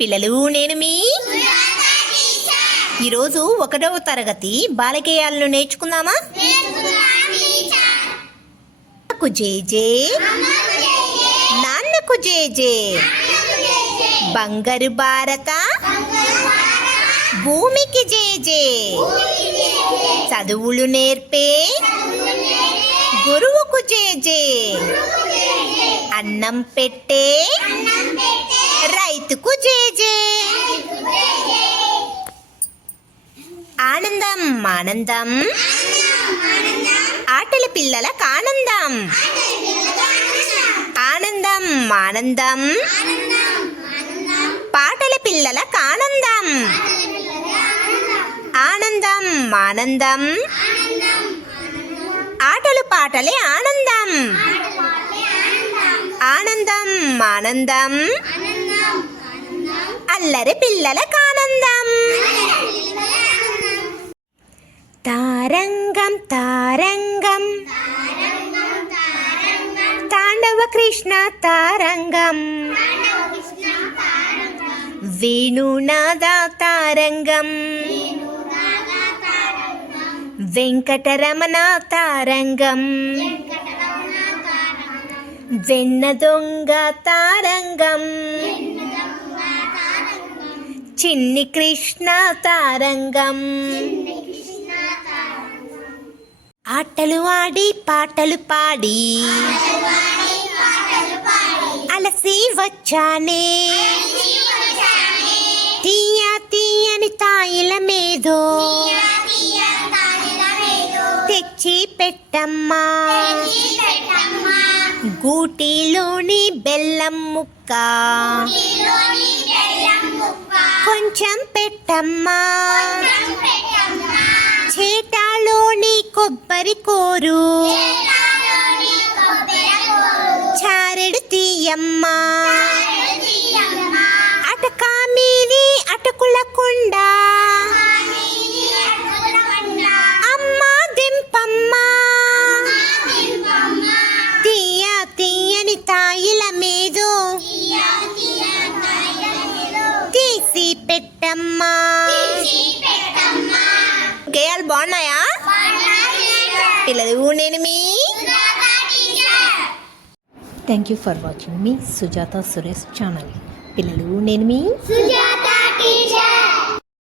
పిల్లలు నేను మీ ఈరోజు ఒకటవ తరగతి బాలగేయాలను నేర్చుకుందామా? నాకు జేజే నాన్నకు జేజే బంగారు భారత. భూమికి జేజే చదువులు నేర్పే. గురువుకు జేజే అన్నం పెట్టే. రైతుకు జేజే ఆనందం ఆనందం ఆటల పిల్లలకు ఆనందం. ఆనందం ఆనందం పాటల పిల్లలకు ఆనందం. ఆనందం ఆనందం ఆటలు పాటలే ఆనందం. ఆనందం ఆనందం అల్లరి పిల్లల కానందం తారంగం తారంగం. తాండవ కృష్ణ తారంగం. వేణునాద తారంగం. వెంకటరమణ తారంగం. వెన్న దొంగ తారంగం. చిన్ని కృష్ణ తారంగం. ఆటలు ఆడి పాటలు పాడి. అలసి వచ్చానే. తీయ తీయని తాయిల మీదో. తెచ్చి పెట్టమ్మా. గూటిలోని బెల్లం ముక్క. కొంచెం పెట్టమ్మా. చేటాలోని కొబ్బరి కోరు. చారెడు తీయమ్మా. అటకా మీది పెట్టమ్మా. గేయాలు బాగున్నాయా? పిల్లలు నేను మీ. థ్యాంక్ యూ ఫర్ వాచింగ్ మీ సుజాత సురేష్ ఛానల్ పిల్లలు నేను మీ. సుజాత